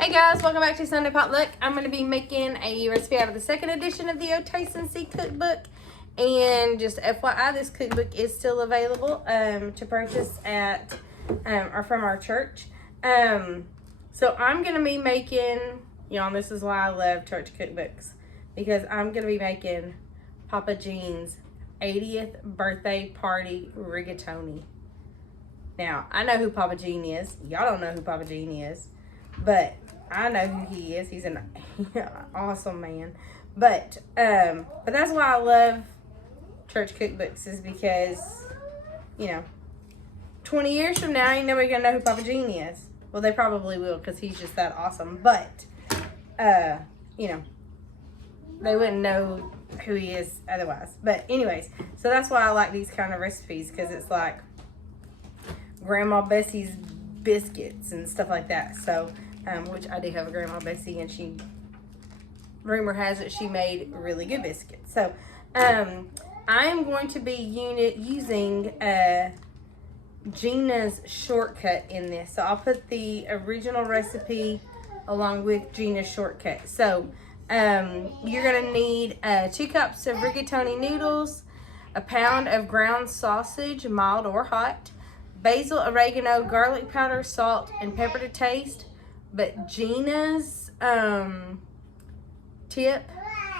Hey guys, welcome back to Sunday Potluck. I'm going to be making a recipe out of the second edition of the O Taste and See cookbook. And just FYI, this cookbook is still available to purchase at or from our church. So I'm going to be making, y'all, this is why I love church cookbooks, because I'm going to be making Papa Jean's 80th birthday party rigatoni. Now, I know who Papa Jean is. Y'all don't know who Papa Jean is, but I know who he is. He's an awesome man. But that's why I love church cookbooks, is because, 20 years from now, ain't nobody gonna know who Papa Jean is. Well, they probably will, because he's just that awesome. But, they wouldn't know who he is otherwise. But anyways, so that's why I like these kind of recipes, because it's like Grandma Bessie's biscuits and stuff like that. So, which I do have a Grandma Bessie, and rumor has it she made really good biscuits. So, I am going to be using Gina's shortcut in this. So I'll put the original recipe along with Gina's shortcut. So, you're gonna need 2 cups of rigatoni noodles, a pound of ground sausage, mild or hot, basil, oregano, garlic powder, salt, and pepper to taste. But Gina's tip,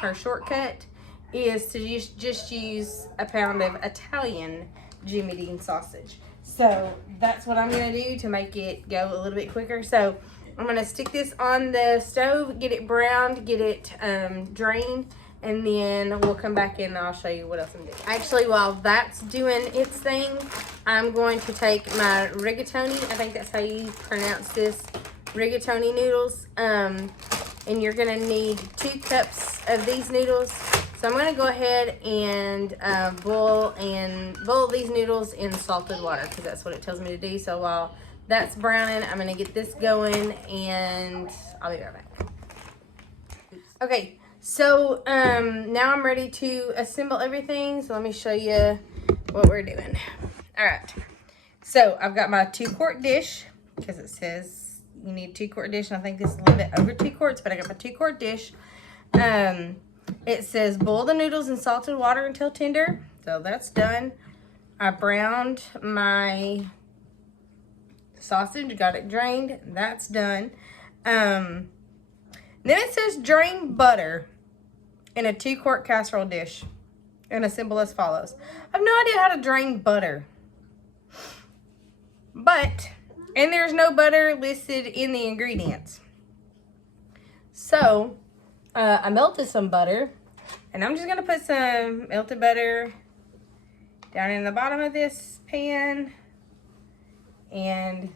her shortcut, is to just use a pound of Italian Jimmy Dean sausage. So that's what I'm going to do to make it go a little bit quicker. So I'm going to stick this on the stove, get it browned, get it drained, and then we'll come back in and I'll show you what else I'm doing. Actually, while that's doing its thing, I'm going to take my rigatoni, I think that's how you pronounce this, rigatoni noodles, and you're going to need 2 cups of these noodles. So I'm going to go ahead and boil these noodles in salted water, because that's what it tells me to do. So while that's browning, I'm going to get this going, and I'll be right back. Okay. So, now I'm ready to assemble everything. So let me show you what we're doing. All right. So I've got my 2-quart dish, because it says you need 2-quart dish. And I think this is a little bit over 2 quarts, but I got my 2-quart dish. It says boil the noodles in salted water until tender. So that's done. I browned my sausage, got it drained. That's done. Then it says drain butter in a 2-quart casserole dish and assemble as follows. I have no idea how to drain butter. And there's no butter listed in the ingredients. So, I melted some butter, and I'm just going to put some melted butter down in the bottom of this pan and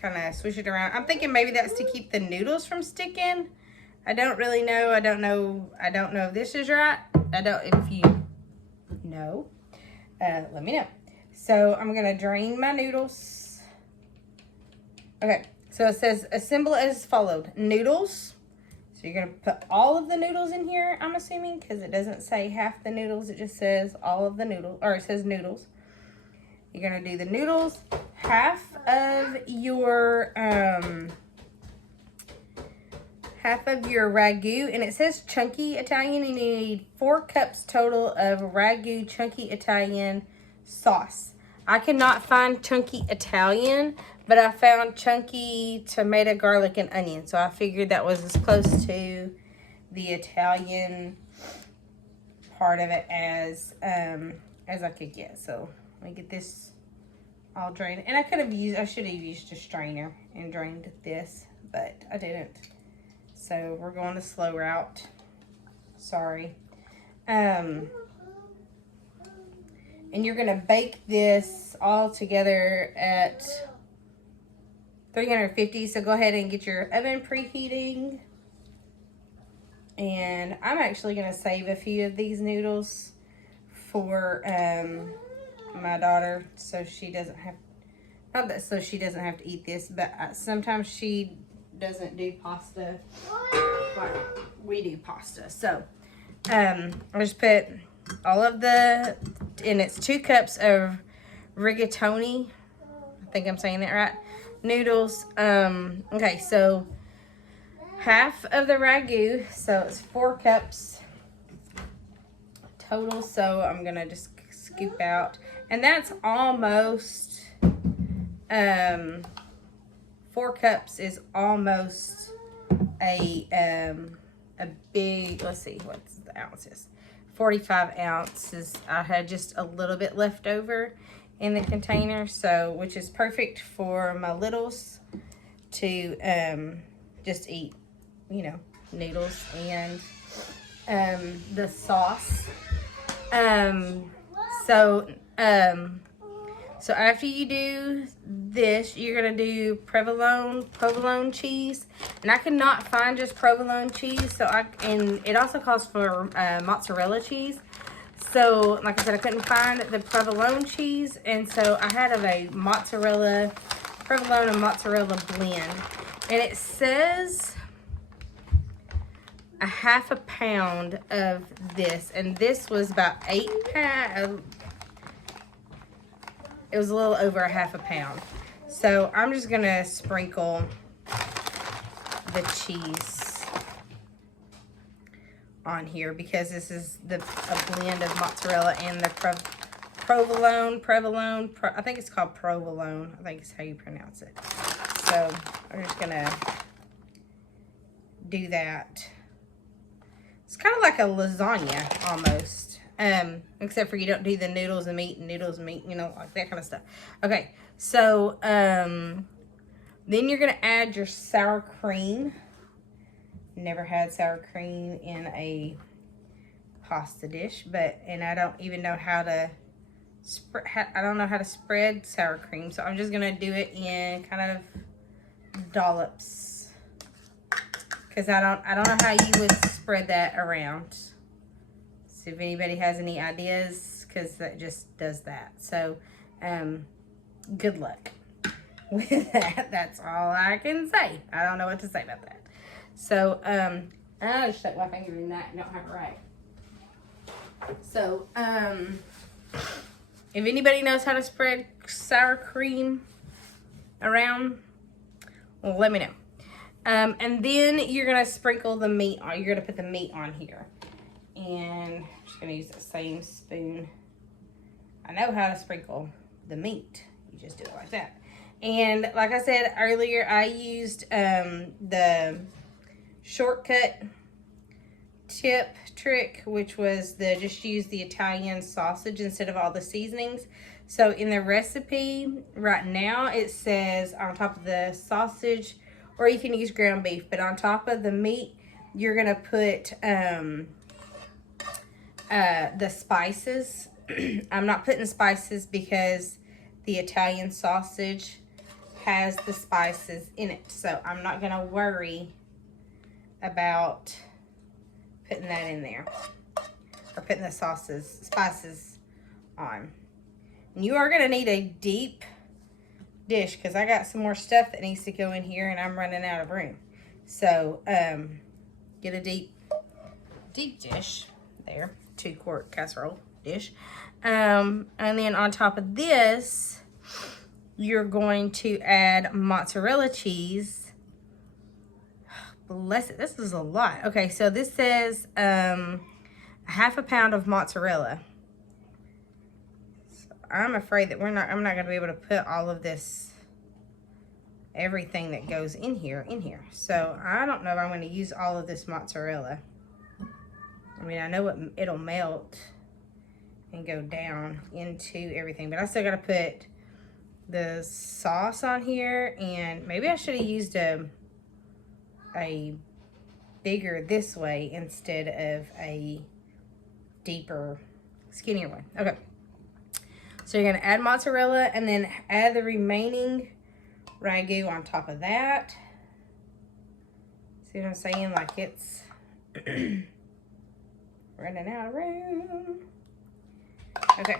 kind of swish it around. I'm thinking maybe that's to keep the noodles from sticking. I don't really know. I don't know if this is right. If you know, let me know. So I'm going to drain my noodles. Okay. So it says assemble as followed. Noodles. So you're going to put all of the noodles in here, I'm assuming, because it doesn't say half the noodles. It just says all of the noodles, or it says noodles. You're going to do the noodles, half of your ragu, and it says chunky Italian, and you need 4 cups total of Ragu Chunky Italian sauce. I cannot find chunky Italian, but I found chunky tomato, garlic, and onion, so I figured that was as close to the Italian part of it as I could get. So let me get this all drained. And I should have used a strainer and drained this, but I didn't. So we're going the slow route. Sorry. And you're gonna bake this all together at 350. So go ahead and get your oven preheating. And I'm actually gonna save a few of these noodles for my daughter, so she doesn't have, not that so she doesn't have to eat this, but sometimes she doesn't do pasta like we do pasta. So I just put all of and it's 2 cups of rigatoni. I think I'm saying that right. noodles. Okay, so half of the ragu, so it's 4 cups total. So I'm gonna just scoop out, and that's almost 4 cups is almost a big, let's see, what's the ounces? 45 ounces. I had just a little bit left over in the container, so which is perfect for my littles to just eat, you know, noodles and the sauce. So after you do this, you're gonna do provolone cheese, and I could not find just provolone cheese, and it also calls for mozzarella cheese. So like I said, I couldn't find the provolone cheese, and so I had a provolone and mozzarella blend, and it says a half a pound of this, and this was about 8 pounds. It was a little over a half a pound. So I'm just gonna sprinkle the cheese on here because this is a blend of mozzarella and the provolone. I think it's called provolone. I think it's how you pronounce it. So I'm just gonna do that. It's kind of like a lasagna almost. Except for you don't do the noodles and meat, you know, like that kind of stuff. Okay, so then you're gonna add your sour cream. Never had sour cream in a pasta dish, and I don't even know how to spread sour cream, so I'm just gonna do it in kind of dollops, because I don't know how you would spread that around. So if anybody has any ideas, because that just does that. So good luck with that. That's all I can say. I don't know what to say about that. So I just stuck my finger in that and don't have it right. So if anybody knows how to spread sour cream around, well, let me know. And then you're gonna sprinkle the meat on. You're gonna put the meat on here, and I'm just gonna use the same spoon. I know how to sprinkle the meat. You just do it like that. And like I said earlier, I used the shortcut trick, which was just use the Italian sausage instead of all the seasonings. So in the recipe right now, it says on top of the sausage, or you can use ground beef, but on top of the meat, you're gonna put the spices. I'm not putting spices because the Italian sausage has the spices in it, so I'm not gonna worry about putting that in there, or putting the spices on. And you are gonna need a deep dish, because I got some more stuff that needs to go in here and I'm running out of room. So get a deep dish there, 2-quart casserole dish. And then on top of this, you're going to add mozzarella cheese. Bless it, this is a lot. Okay, so this says a half a pound of mozzarella. So I'm afraid that I'm not gonna be able to put all of this, everything that goes in here. So I don't know if I'm gonna use all of this mozzarella. I mean, I know it'll melt and go down into everything, but I still gotta put the sauce on here, and maybe I should have used a bigger this way instead of a deeper, skinnier one. Okay, so you're gonna add mozzarella and then add the remaining ragu on top of that. See what I'm saying? Like it's running out of room. Okay.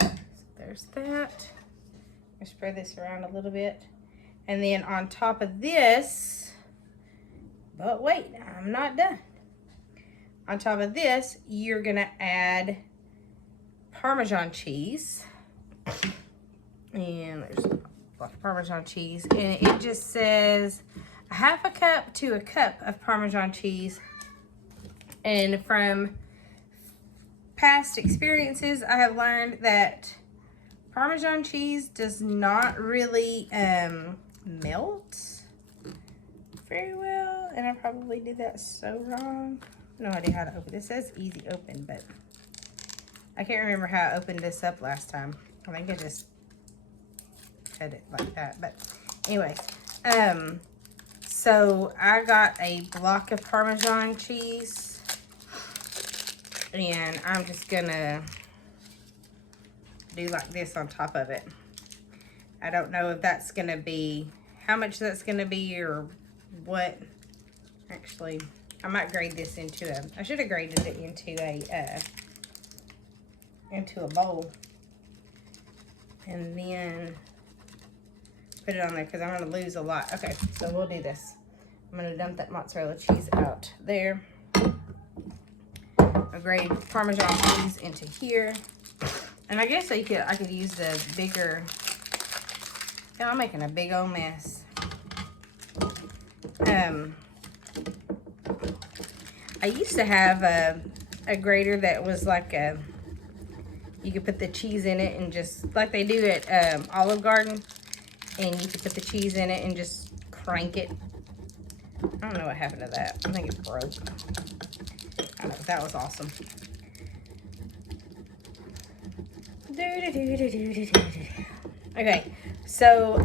So there's that. I spread this around a little bit. And then on top of this, but wait, I'm not done. On top of this, you're gonna add Parmesan cheese. And there's a block of Parmesan cheese. And it just says a half a cup to a cup of Parmesan cheese. And from past experiences, I have learned that Parmesan cheese does not really melt very well. And I probably did that so wrong. No idea how to open it. It says easy open, but I can't remember how I opened this up last time. I think I just cut it like that. But anyways, so I got a block of Parmesan cheese, and I'm just gonna do like this on top of it. I don't know if that's gonna be, how much that's gonna be or what. Actually, I might grade this into I should have graded it into a bowl. And then put it on there because I'm going to lose a lot. Okay, so we'll do this. I'm going to dump that mozzarella cheese out there. I'll grade Parmesan cheese into here. And I guess I could use the bigger. Yeah, I'm making a big old mess. I used to have a grater that was like you could put the cheese in it and just, like they do at Olive Garden, and you could put the cheese in it and just crank it. I don't know what happened to that. I think it broke. I don't know, that was awesome. Okay, so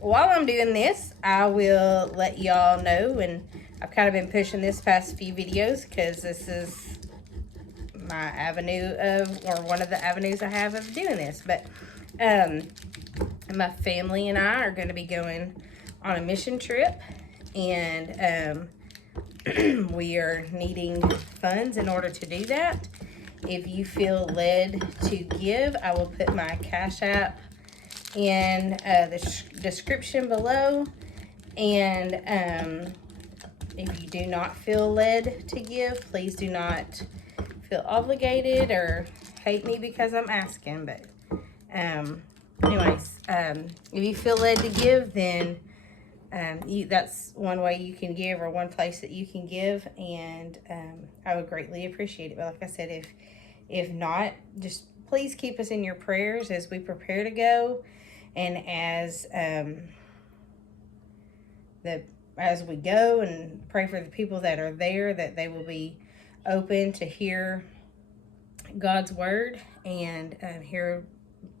while I'm doing this, I will let y'all know, and I've kind of been pushing this past few videos because this is my avenue of, or one of the avenues I have of doing this. But my family and I are going to be going on a mission trip, and we are needing funds in order to do that. If you feel led to give, I will put my Cash App in the description below. And if you do not feel led to give, please do not feel obligated or hate me because I'm asking. But anyways, if you feel led to give, then that's one way you can give, or one place that you can give, and I would greatly appreciate it. But like I said, if not, just please keep us in your prayers as we prepare to go, and as we go, and pray for the people that are there, that they will be open to hear God's word, and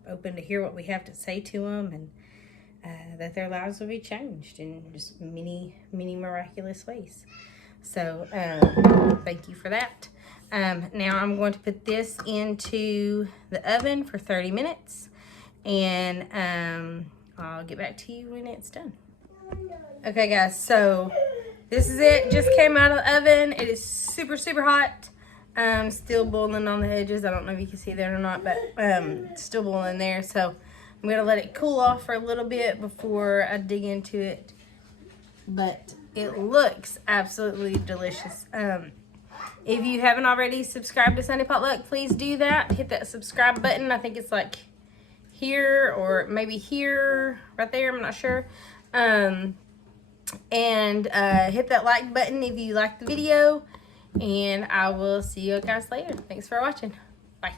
open to hear what we have to say to them, and that their lives will be changed in just many, many miraculous ways. So thank you for that. Now I'm going to put this into the oven for 30 minutes, and I'll get back to you when it's done. Okay guys, so this is it. Just came out of the oven. It is super, super hot. Still boiling on the edges. I don't know if you can see that or not, but still boiling there. So I'm going to let it cool off for a little bit before I dig into it. But it looks absolutely delicious. If you haven't already subscribed to Sunday Potluck, please do that. Hit that subscribe button. I think it's like here, or maybe here, right there. I'm not sure. And hit that like button if you like the video. And I will see you guys later. Thanks for watching. Bye.